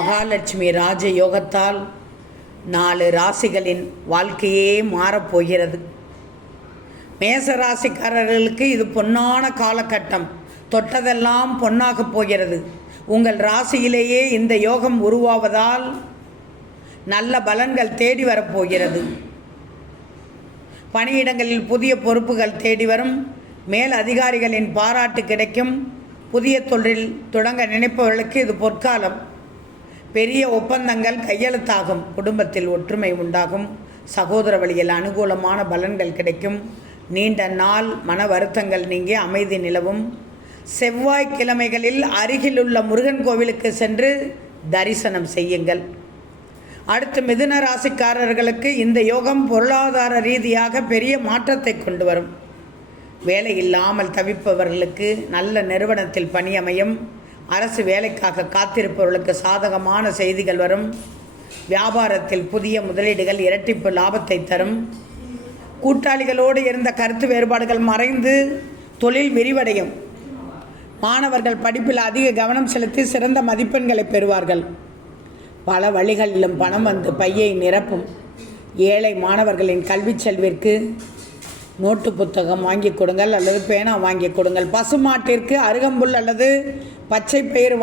மகாலட்சுமி ராஜ யோகத்தால் 4 ராசிகளின் வாழ்க்கையே மாறப்போகிறது. மேச ராசிக்காரர்களுக்கு இது பொன்னான காலகட்டம். தொட்டதெல்லாம் பொன்னாகப் போகிறது. உங்கள் ராசியிலேயே இந்த யோகம் உருவாவதால் நல்ல பலன்கள் தேடி வரப்போகிறது. பணியிடங்களில் புதிய பொறுப்புகள் தேடி வரும். மேல் அதிகாரிகளின் பாராட்டு கிடைக்கும். புதிய தொழில் தொடங்க நினைப்பவர்களுக்கு இது பொற்காலம். பெரிய ஒப்பந்தங்கள் கையெழுத்தாகும். குடும்பத்தில் ஒற்றுமை உண்டாகும். சகோதர வழியில் அனுகூலமான பலன்கள் கிடைக்கும். நீண்ட நாள் மன வருத்தங்கள் நீங்கி அமைதி நிலவும். செவ்வாய்க்கிழமைகளில் அருகிலுள்ள முருகன் கோவிலுக்கு சென்று தரிசனம் செய்யுங்கள். அடுத்து மிதுன ராசிக்காரர்களுக்கு இந்த யோகம் பொருளாதார ரீதியாக பெரிய மாற்றத்தை கொண்டு வரும். வேலை இல்லாமல் தவிப்பவர்களுக்கு நல்ல நிறுவனத்தில் பணியமையும். அரசு வேலைக்காக காத்திருப்பவர்களுக்கு சாதகமான செய்திகள் வரும். வியாபாரத்தில் புதிய முதலீடுகள் இரட்டிப்பு லாபத்தை தரும். கூட்டாளிகளோடு இருந்த கருத்து வேறுபாடுகள் மறைந்து தொழில் விரிவடையும். மாணவர்கள் படிப்பில் அதிக கவனம் செலுத்தி சிறந்த மதிப்பெண்களை பெறுவார்கள். பல வழிகளிலும் பணம் வந்து பையை நிரப்பும். ஏழை மாணவர்களின் கல்வி செல்விற்கு நோட்டு புத்தகம் வாங்கி கொடுங்கள் அல்லது பேனா வாங்கி கொடுங்கள். பசுமாட்டிற்கு அருகம்புல் அல்லது பச்சை பயிர்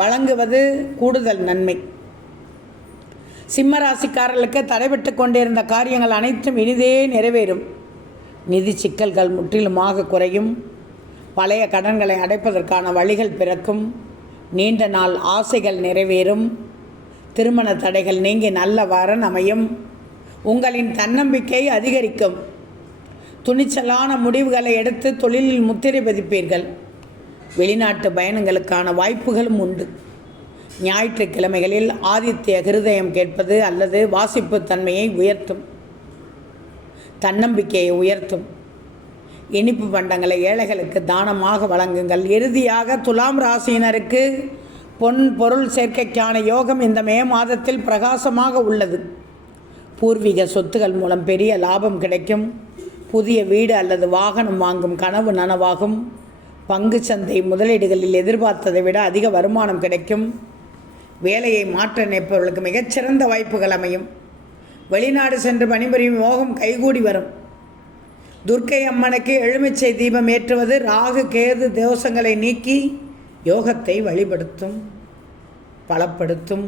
வழங்குவது கூடுதல் நன்மை. சிம்மராசிக்காரர்களுக்கு தடைபட்டு கொண்டிருந்த காரியங்கள் அனைத்தும் இனிதே நிறைவேறும். நிதி சிக்கல்கள் முற்றிலுமாக குறையும். பழைய கடன்களை அடைப்பதற்கான வழிகள் பிறக்கும். நீண்ட நாள் ஆசைகள் நிறைவேறும். திருமண தடைகள் நீங்கி நல்ல வரன் அமையும். உங்களின் தன்னம்பிக்கை அதிகரிக்கும். துணிச்சலான முடிவுகளை எடுத்து தொழிலில் முத்திரை பதிப்பீர்கள். வெளிநாட்டு பயணங்களுக்கான வாய்ப்புகளும் உண்டு. ஞாயிற்றுக்கிழமைகளில் ஆதித்ய ஹிருதயம் கேட்பது அல்லது வாசிப்பு தன்மையை உயர்த்தும். தன்னம்பிக்கையை உயர்த்தும். இனிப்பு பண்டங்களை ஏழைகளுக்கு தானமாக வழங்குங்கள். இறுதியாக துலாம் ராசியினருக்கு பொன் பொருள் சேர்க்கைக்கான யோகம் இந்த மே மாதத்தில் பிரகாசமாக உள்ளது. பூர்வீக சொத்துகள் மூலம் பெரிய லாபம் கிடைக்கும். புதிய வீடு அல்லது வாகனம் வாங்கும் கனவு நனவாகும். பங்கு சந்தை முதலீடுகளில் எதிர்பார்த்ததை விட அதிக வருமானம் கிடைக்கும். வேலையை மாற்ற நினைப்பவர்களுக்கு மிகச்சிறந்த வாய்ப்புகள் அமையும். வெளிநாடு சென்று பணிபுரியும் யோகம் கைகூடி வரும். துர்க்கை அம்மனுக்கு எலுமிச்சை தீபம் ஏற்றுவது ராகு கேது தோஷங்களை நீக்கி யோகத்தை வழிபடுத்தும், பலப்படுத்தும்.